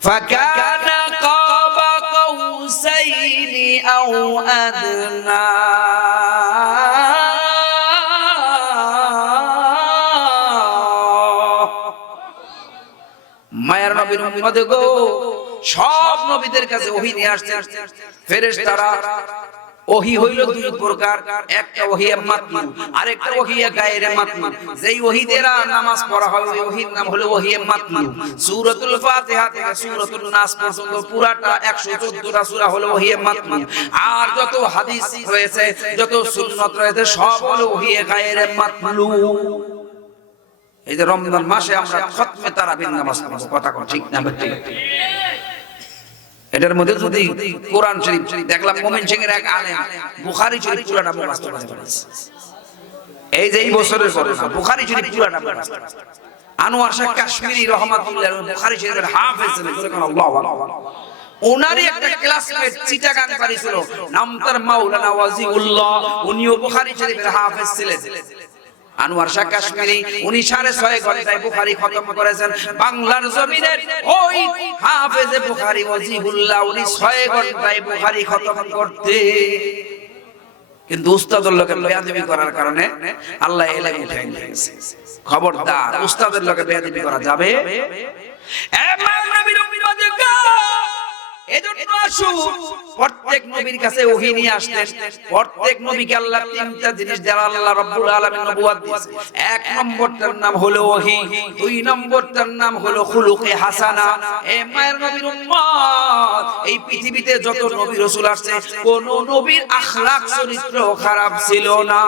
ফাকানা কাবা কাউসাইনি আও আদনা মায়ের নবীর উম্মত গো, সব নবীদের কাছে ওহী নিয়ে আসছেন ফেরেশতারা। ওহী হইল দুই প্রকার, একটা ওহী মাতলু, আরেকটা ওহী গায়রে মাতলু। যেই ওহী দ্বারা নামাজ পড়া হয় ওই ওহীর নাম হলো ওহী মাতলু। সূরাতুল ফাতিহা থেকে সূরাতুল নাস পর্যন্ত পুরাটা 114টা সূরা হলো ওহী মাতলু। আর যত হাদিস রয়েছে, যত সুন্নাত রয়েছে, সব হলো ওহী গায়রে মাতলু। এই যে রমজান মাসে আমরা খতমে তারাবির নামাজ পড়ব, কথা কোন ঠিক না ঠিক? এটার মধ্যে যদি কোরআন শরীফ দেখলাম মোমিন সিং এর এক আলেম বুখারী শরীফ পুরাটা মুখস্থ করে ফেলেছে। এই যে এই বছরের ঘটনা, বুখারী শরীফ পুরাটা মুখস্থ। আনোয়ার শাহ কাশ্মীরি রহমাতুল্লাহ বুখারী শরীফের হাফেজ ছিলেন, বলেন আল্লাহু আকবার। ওনারই একটা ক্লাসমেট চিটাগাং বাড়ি ছিল, নাম তার মাওলানা ওয়াজিউল্লাহ, উনিও বুখারী শরীফের হাফেজ ছিলেন। আনোয়ার শাহ কাশ্মীরি উনি 6.5 ঘন্টায় বুখারী খতম করেছেন। বাংলার জমিনের ওই হাফেজে বুখারী ওয়াজিউল্লাহ উনি 6 ঘন্টায় বুখারী খতম করতে, কিন্তু উস্তাদের লোকে বেয়াদবি করার কারণে আল্লাহ এলাকা উঠাই নিয়েছে। খবরদার, উস্তাদের লোকে বেয়াদবি করা যাবে? এজন্য আসুন প্রত্যেক নবীর কাছে ওহী নিয়ে আসতেন। প্রত্যেক নবীকে আল্লাহ তিনটা জিনিস দ্বারা আল্লাহ রাব্বুল আলামিন নবুয়ত দিয়েছে। এক নম্বরটার নাম হলো ওহী, দুই নম্বরটার নাম হলো খুলুকে হাসানা। এ মায়ের নবীর উম্মত, এই পৃথিবীতে যত নবী রাসূল আসছে কোন নবীর আখলাক চরিত্র খারাপ ছিল না।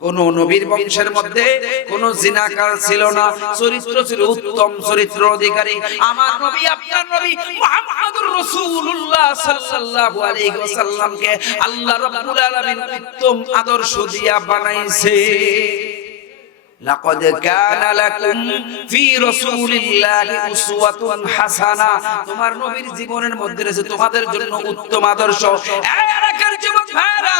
কোন নবীর বংশের মধ্যে কোন জিনাকার ছিল না, চরিত্র ছিল উত্তম চরিত্র অধিকারী। আমার নবী, আপনার নবী মুহাম্মদুর রাসূলুল্লাহ সাল্লাল্লাহু আলাইহি ওয়াসাল্লামকে আল্লাহ রাব্বুল আলামিন উত্তম আদর্শ দিয়া বানাইছে। লাকাদ কানা লাকুম ফি রাসূলিল্লাহি উসওয়াতুন হাসানা, তোমার নবীর জীবনের মধ্যে রয়েছে তোমাদের জন্য উত্তম আদর্শ। এলাকার যুবক ভাইরা,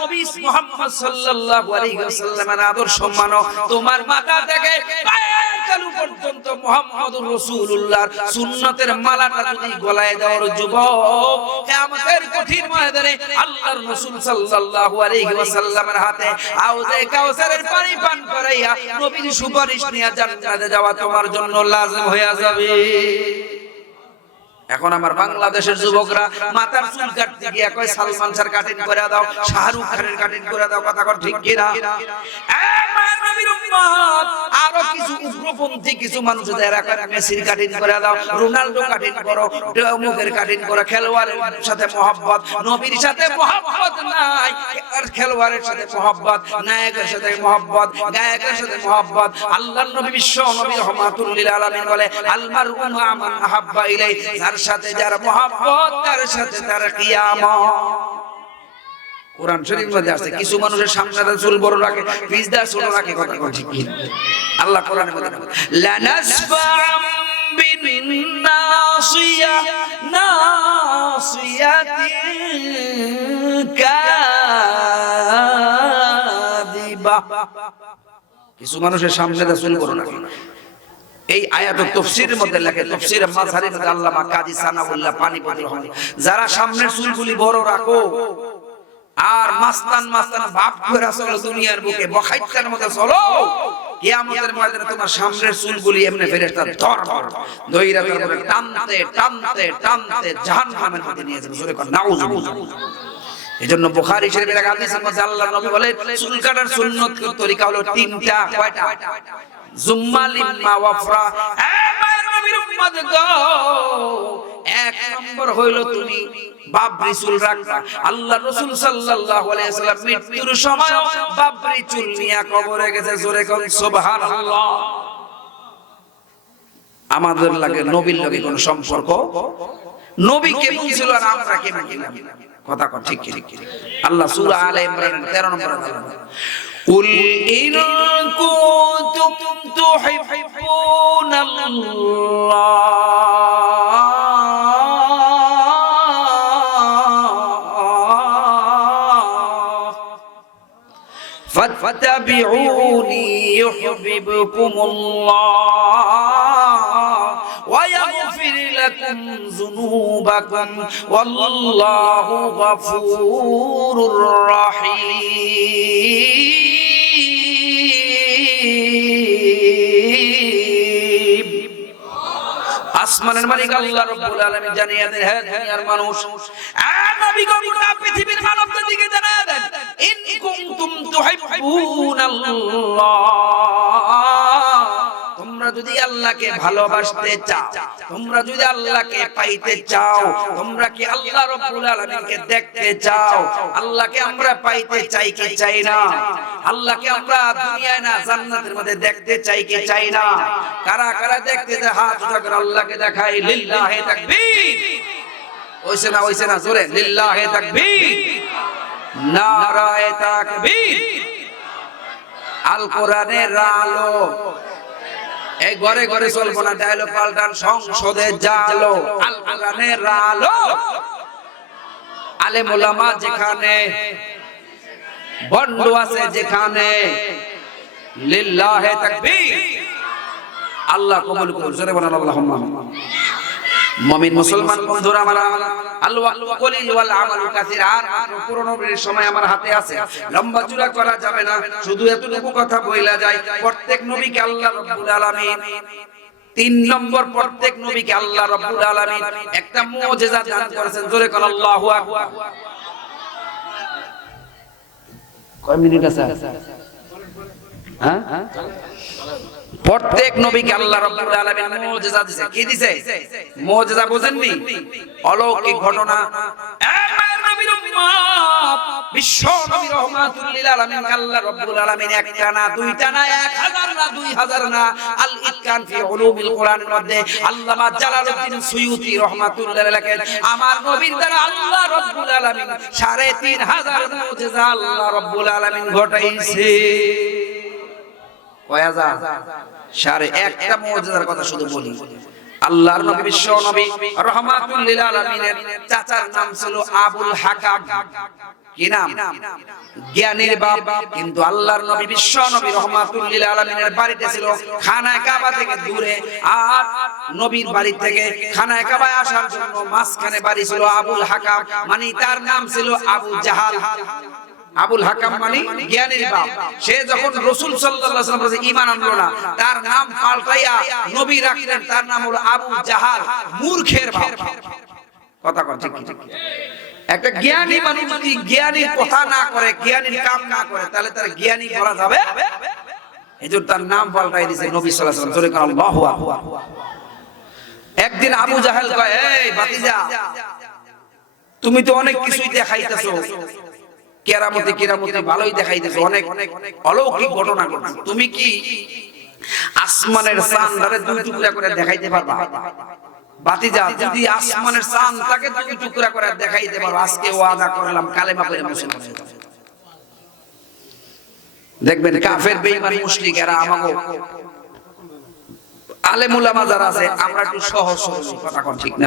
নবী মুহাম্মদ সাল্লাল্লাহু আলাইহি ওয়াসাল্লামের আদর্শ মানো। তোমার মাথা থেকে পায়ের তালু পর্যন্ত মুহাম্মদুর রাসূলুল্লাহর সুন্নতের মালাটা যদি গলায় দেওয়ার যুবক, কিয়ামতের কঠিন ময়দানে আল্লাহর রাসূল সাল্লাল্লাহু আলাইহি ওয়াসাল্লামের হাতে হাউজে কাউসারের পানি পান করাইয়া নবীর সুপারিশ নিয়ে জান্নাতে যাওয়া তোমার জন্য লাজিম হয়ে যাবে। এখন আমার বাংলাদেশের যুবকরা মাথার চুল কাটতে গিয়ে কয় সালমান শাহর কাটিং করে দাও, শাহরুখ খানের কাটিং করে দাও, কথা কর ঠিক কিনা? আরো কিছু উগ্রপন্থী কিছু মানুষ যারা মেসির কাটিং করে দাও, রোনাল্ডো কাটিং করো, মুখের কাটিং করো। খেলোয়াড়ের সাথে মহব্বত, নবীর সাথে মহব্বত নাই, আর খেলোয়াড়ের সাথে মহব্বত, নায়কের সাথে মহব্বত, গায়কের সাথে মহব্বত। আল্লাহর নবী বিশ্ব নবী রহমাতুল লিল আলামিন বলে আল মারউ মা মান আহাব্বা ইলাই, যার সাথে যার মহব্বত তার সাথে তার কিয়ামত। কোরআন শরীফের মধ্যে আছে কিছু মানুষের সামনে চুল বড় রাখে, পিছদা ছোট রাখে, কথা কোন ঠিক কি? আল্লাহ কোরআনের মধ্যে লানাসফা'আম বিন নাসিয়া নাসিয়াতিন কাযিবা, কিছু মানুষের সামনে চুল বড় রাখে। এই আয়াতের তাফসীরের মধ্যে লেখে, তাফসীরে মাযহারি মধ্যে আল্লামা কাজী সানাউল্লাহ পানিপতি রহমান, যারা সামনের চুলগুলি বড় রাখো আর মাস্তান মাস্তান ভাব করে চলো দুনিয়ার বুকে, বখাইতের মতো চলো, কিয়ামতের ময়দানে তোমার সামনের চুলগুলি এমনি ফেরেশতা ধইরা ধরে টানতে টানতে টানতে জাহান্নামের মধ্যে নিয়ে যাবে। জোরে কর নাউযুবিল্লাহ। এজন্য বুখারী শরীফের এক হাদিসের মধ্যে আল্লাহর নবী বলে চুল কাটার সুন্নত তরিকা হলো তিনটা। কয়টা? জুম্মা, লিম্মা, ওয়াফরা। আমার নবীর উম্মত গো, এক নম্বর হইল তুমি বাবরি চুল রাখবা। আল্লাহ রাসূল সাল্লাল্লাহু আলাইহি ওয়াসাল্লাম মৃত্যুর সময় বাবরি চুল নিয়ে কবরে গেছে। জোরে কোন সুবহানাল্লাহ। আমাদের লাগে নবীর লগে কোন সম্পর্ক? নবী কেমন ছিল আর আমরা কেমন ছিলাম? কথা কর ঠিক ঠিক। আল্লাহ সূরা আলে ইমরান 13 নম্বর আয়াত, কুল ইন কুনতুম তুহিব্বুনাল্লাহ ফাত্তাবিউনি ইউহিব্বুকুমুল্লাহ ওয়া ويغفر لكم ذنوبكم والله غفور رحيم আসমানের মালিক আল্লাহ রাব্বুল আলামিন জানিয়ে দেন, হে দুনিয়ার মানুষ, নবী গো গোটা পৃথিবীর মানবদের দিকে জানিয়ে দেন, ইন কুনতুম তুহিব্বুনাল্লাহ, তোমরা যদি আল্লাহকে ভালোবাসতে চাও, তোমরা যদি আল্লাহকে পাইতে চাও, তোমরা কি আল্লাহ রাব্বুল আলামিনকে দেখতে চাও? আল্লাহকে আমরা পাইতে চাই কি চাই না? আল্লাহকে আমরা দুনিয়ায় না জান্নাতের মধ্যে দেখতে চাই কি চাই না? কারা কারা দেখতে চায় হাত উঁচা করে আল্লাহকে দেখাই, লিল্লাহি তাকবীর। ওইছে না জোরে লিল্লাহি তাকবীর, নারায়ে তাকবীর। আল কোরআনের আলো এই ঘরে ঘরে চলবো না, ডায়লগ পাল্টান, সংসদে জালো। আল কোরআনের আলো, আলেম ওলামা যেখানে, বন্ড আছে যেখানে, লিল্লাহি তাকবীর। আল্লাহ কবুল করুন, জোরে বলেন আল্লাহুম্মা। মুমিন মুসলমান বন্ধুরা আমার, আল্লাহ কলিল ওয়াল আমালু কাসীর। আর পুরোনোর সময় আমার হাতে আছে, লম্বা চূড়া করা যাবে না, শুধু এতটুকু কথা বইলা যায়। প্রত্যেক নবীকে আল্লাহ রাব্বুল আলামিন 3 নম্বর, প্রত্যেক নবীকে আল্লাহ রাব্বুল আলামিন একটা মুজিজা দান করেছেন। জোরে কোন আল্লাহু আকবার। কয় মিনিট আছে? হ্যাঁ, প্রত্যেক নবীকে আল্লাহ রাব্বুল আলামিন মুজিজা দিয়েছে। কি দিয়েছে? মুজিজা বুঝেননি? অলৌকিক ঘটনা। বিশ্ব নবী রহমাতুল লিল আলামিন আল্লাহ রাব্বুল আলামিন একটা না, দুইটা না, 1000 না, 2000 না, আল ইতকান ফি উলুমিল কোরআনের মধ্যে আল্লামা জালালউদ্দিন সুয়ুতি রাহমাতুল্লাহ লেখেন, আমার নবীর দ্বারা আল্লাহ রাব্বুল আলামিন 3500 মুজিজা আল্লাহ রাব্বুল আলামিন ঘটাইছে। কয় হাজার? 1.5টা মুজিজার কথা শুধু বলি। আল্লাহর নবী বিশ্ব নবী রাহমাতুল লিল আলামিনের চাচার নাম ছিল আবুল হাকাম। কি নাম? জ্ঞানীর বাপ। কিন্তু আল্লাহর নবী বিশ্ব নবী রাহমাতুল লিল আলামিনের বাড়িতে ছিল খানায়ে কাবা থেকে দূরে, আর নবীর বাড়ি থেকে খানায়ে কাবায় আসার জন্য মাঝখানে বাড়ি ছিল আবুল হাকাম, মানে তার নাম ছিল আবু জাহাল। আবুল হাকাম মানে জ্ঞানীর বাপ। সে যখন রাসূল সাল্লাল্লাহু আলাইহি ওয়াসাল্লাম ঈমান আনলো না, তার নাম পাল্টাইয়া নবী রাখলেন, তার নাম হলো আবু জাহাল, মূর্খের বাপ। কথা কন ঠিক ঠিক। একটা জ্ঞানী মানুষ যদি জ্ঞানীর কথা না করে, জ্ঞানীর কাম না করে, তাহলে তার জ্ঞানী বলা যাবে? এজন্য তার নাম পাল্টাই দিয়েছে নবী সাল্লাল্লাহু আলাইহি ওয়াসাল্লাম। জোরে কোন আল্লাহু আকবার। একদিন আবু জাহেল কয়, এই ভাতিজা, তুমি তো অনেক কিছুই দেখাইতেছো, কেরামতি ভালোই দেখাইতেছো, অনেক অলৌকিক ঘটনা ঘটছে, তুমি কি আসমানের চাঁদটারে 2 টুকরা করে দেখাইতে পারবা? ভাতিজা, যদি আসমানের চাঁদটাকে 2 টুকরা করে দেখাইতে পারো, আজকে ওয়াদা করলাম কালেমা পড়ে মুসলমান হয়ে যাবে। দেখবেন কাফের বেঈমান মুশরিক এরা আমাগো আলেম উলামা যারা আছে, আমরা একটু সহজ সরল কথা কোন ঠিক না?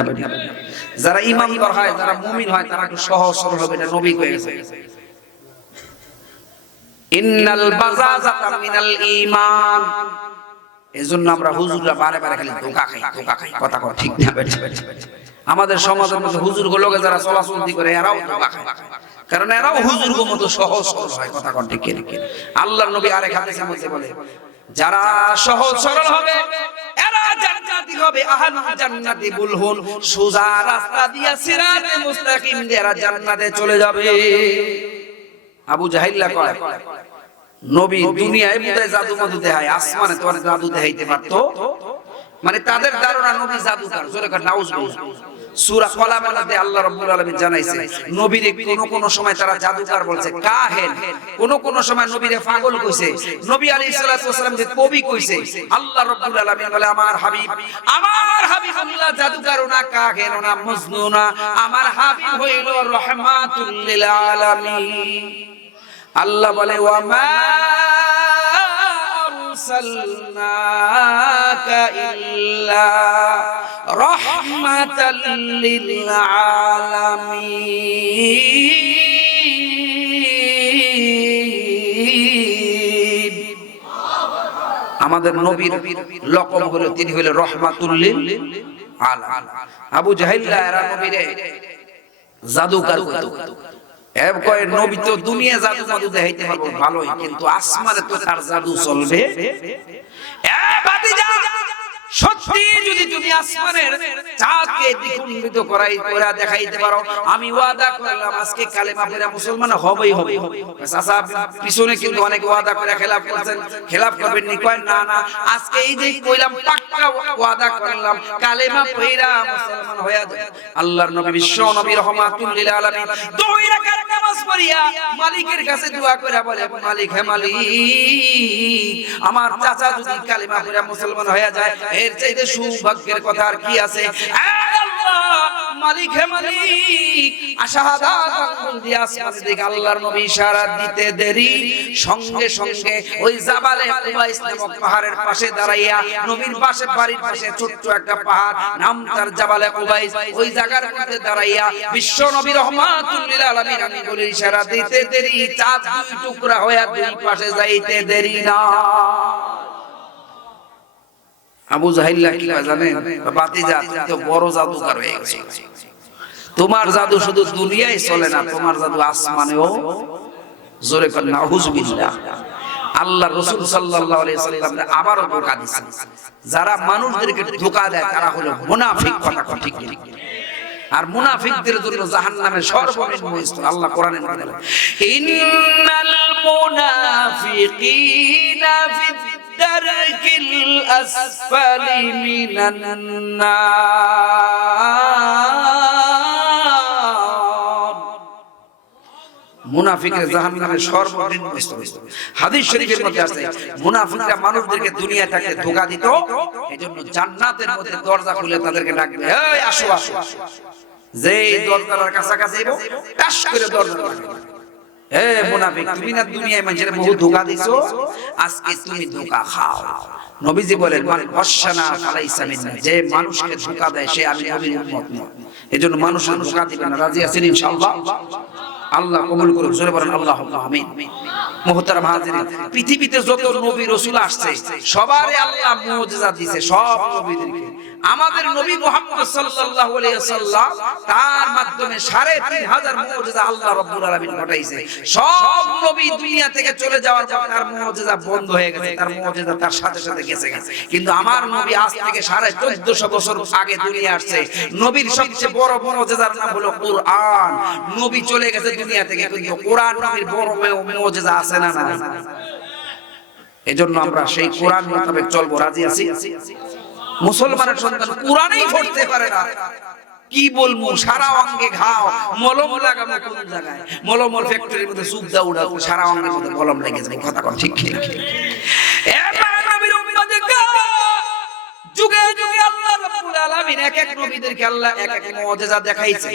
যারা ঈমানদার হয়, যারা মুমিন হয়, তারা একটু সহজ সরল হবে। এটা নবী কয়েছে, ইন্নাল বাযাযাতা মিনাল ঈমান। এজন্য আমরা হুজুররা বারে বারে খালি ধোঁকা খাই কথা কোন ঠিক না? আমাদের সমাজের মধ্যে হুজুরগুলো যারা চলাচলতি করে, এরাও ধোঁকা খায়, কারণ এরাও হুজুরগুলোর মতো সহজ সরল হয়। কথা কোন ঠিক না? আল্লাহর নবী আরেক হাদিসের মধ্যে বলে, যারা সহজ সরল হবে এরা জান্নাতি হবে। আহলুল জান্নাতি বুলহুন, সোজা রাস্তা দিয়া সিরাতে মুস্তাকিম দিয়ে এরা জান্নাতে চলে যাবে। আবু জাহিল্লা কয়, নবী দুনিয়ায় বুঝায় জাদু মাদু দেখায়, আসমানে তো জাদু দেখাইতে পারতো? মানে তাদের ধারণা নবী জাদুকর। জোরে কর নাউজুবিল্লাহ। সূরা কলামের মধ্যে আল্লাহ রাব্বুল আলামিন জানাইছে, নবীরে কোন সময় তারা জাদুকর বলছে, কাহেন, কোন সময় নবীরে পাগল কইছে, নবী আলাইহিস সালাতু ওয়াসালাম যে কবি কইছে। আল্লাহ রাব্বুল আলামিন বলে, আমার হাবিবুল্লাহ জাদুকর না, কাহেন না, মজনু না, আমার হাবিব হইল রাহমাতুল লিল আলামিন। আল্লাহ বলে, ওয়া মা আরসালনাকা ইল্লা রাহমাতাল লিল আলামিন। আমাদের নবীর লকব হলো, তিনি হলেন রহমাতুল লিল আলাম। আবু জাহেল্লা এরা নবীরে জাদুকার কইতো। এব কয় নবী তো দুনিয়া জাদু জাদু দেখাইতে পারবো ভালোই, কিন্তু আসমানে তো তার জাদু চলবে। এ ভাতিজা, সত্যি যদি তুমি আসমানের চাঁদকে দ্বিখণ্ডিত করা দেখাইতে পারো, আমি ওয়াদা করলাম আজকে কালেমা পড়ে মুসলমান হবেই হবে। চাচা পিছনে কিন্তু অনেক ওয়াদা করে খেলাফ করছেন, খেলাফ করবেন নি? কয় না না, আজকে এই যে কইলাম পাক্কা ওয়াদা করলাম কালেমা পড়া মুসলমান হয়ে যাবে। আল্লাহর নবী বিশ্ব নবী রহমাতুল লিল আলামিন 2 রাকাত নামাজ পড়িয়া মালিকের কাছে দোয়া করে বলে, মালিক হে মালিক, আমার চাচা যদি কালেমা পড়া মুসলমান হয়ে যায় এর চাইতে সৌভাগ্যের কথা আর কি আছে? মালিক হে মালিক, শাহাদাত আঙ্গুল দিয়ে আসমানের দিকে আল্লাহর নবী ইশারা দিতে দেরি, সঙ্গে সঙ্গে ওই জাবালে কুবাইস নামক পাহাড়ের পাশে দাঁড়াইয়া, নবীর পাশে বাড়ির পাশে ছোট্ট একটা পাহাড়, নাম তার জাবালে কুবাইস, ওই জায়গার মধ্যে দাঁড়াইয়া বিশ্ব নবী রহমাতুল লিল আলামিন আঙ্গুলের ইশারা দিতে দেরি, চাঁদ 2 টুকরা হয়ে 2 পাশে যাইতে দেরি না। আবু জাহেল্লা কি জানেন? ভাতিজা, তুমি তো বড় জাদুকর হয়ে গেছো। তোমার জাদু শুধু দুনিয়ায় চলে না, তোমার জাদু আসমানেও। জোরে করে নাউযুবিল্লাহ। আল্লাহ রাসূল সাল্লাল্লাহু আলাইহি সাল্লাম আবারও ধোঁকা দিয়েছেন। যারা মানুষদেরকে ধোঁকা দেয় তারা হলো মুনাফিক, কথা ঠিক কি? আর মুনাফিকদের জন্য জাহান্নামের সর্বনিম্ন স্তর আল্লাহ কোরআনে বলেন, ইন্নাল মুনাফিকিনা ফিদ দারকিল আসফালি মিনান নার। মুনাফিকের জাহান্নামের সর্বনিম্ন স্তর। হাদিস শরীফের মধ্যে আছে মুনাফিকরা মানুষদেরকে দুনিয়া থেকে ধোঁকা দিত, এজন্য জান্নাতের মধ্যে দরজা খুলে তাদেরকে ডাকবে, এই আসো আসো। যেই দরজার কাছাকাছি টাস করে দরজা লাগবে, হে মুনাফিক, তুমি না দুনিয়ায় মানুষের বহু ধোঁকা দিছো, আজকে তুমি ধোঁকা খাও। নবীজি বলেন, মান ওয়াশানা ফালাইসা মিন্না, যে মানুষকে ধোঁকা দেয় সে আমি নবীর উম্মত নয়। এজন্য মানুষকে ধোঁকা দিবেন না। রাজি আছেন ইনশাআল্লাহ? আল্লাহ কবুল করুন, জোরে বলেন আল্লাহুম্মা আমিন। মুহতারাম হাজিরিন, পৃথিবীতে যত নবী রাসূল আসছে সবারই আল্লাহ মুজিজা দিয়েছে, সব নবীদেরকে। আমাদের নবী মুহাম্মদ সাল্লাল্লাহু আলাইহি ওয়াসাল্লাম তার মাধ্যমে 3500 মুজিজা আল্লাহ রাব্বুল আলামিন ঘটাইছে। সব নবী দুনিয়া থেকে চলে যাওয়ার পর তার মুজিজা বন্ধ হয়ে গেছে, তার মুজিজা তার সাথে সাথে গেছে। কিন্তু আমার নবী আজ থেকে 1450 বছর আগে দুনিয়া আসছে। নবীর সবচেয়ে বড় মুজিজার নাম হলো কুরআন। নবী চলে গেছে দুনিয়া থেকে, কিন্তু কোরআন নবীর বড় মুজিজা আছে না না? এজন্য আমরা সেই কোরআন মোতাবেক চলবো। রাজি আছি? মুসলমানের সন্তান কোরআনই পড়তে পারে না, কি বলবো? সারা অঙ্গে ঘাও, মলম লাগাবো কোন জায়গায়? মলমর ফ্যাক্টরির মধ্যে সুবদা উড়াবো, সারা অঙ্গের মধ্যে মলম লেগে যাবে। কথা কন ঠিক কি? যুগে যুগে আল্লাহ রাব্বুল আলামিন এক এক নবীদেরকে আল্লাহ এক এক মুজিজা দেখাইছে।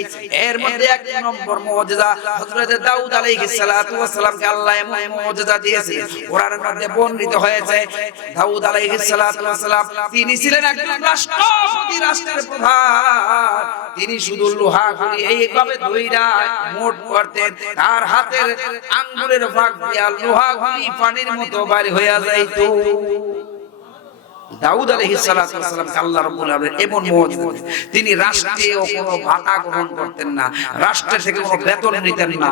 এর মধ্যে এক নম্বর মুজিজা হযরত দাউদ আলাইহিস সালাতু ওয়াস সালামকে আল্লাহ এমন মুজিজা দিয়েছে, কোরআনের মধ্যে বর্ণিত হয়েছে। দাউদ আলাইহিস সালাতু ওয়াস সালাম তিনি ছিলেন একজন রাষ্ট্রপতি, রাষ্ট্রের প্রধান। তিনি শুধু লোহা গুলি এইভাবে ধইরা মোট করতেন, তার হাতের আঙ্গুলের ফাঁক দিয়া লোহা গুলি পানির মতো বাইরে হয়ে যাইতো। দাউদ আলাইহিস সালাতু ওয়াস সালাম আল্লাহ রাব্বুল আলামিন এমন মুজিজা, তিনি রাষ্ট্রীয় কোনো ভাতা গ্রহণ করতেন না, রাষ্ট্র থেকে কোনো বেতন নিতেন না।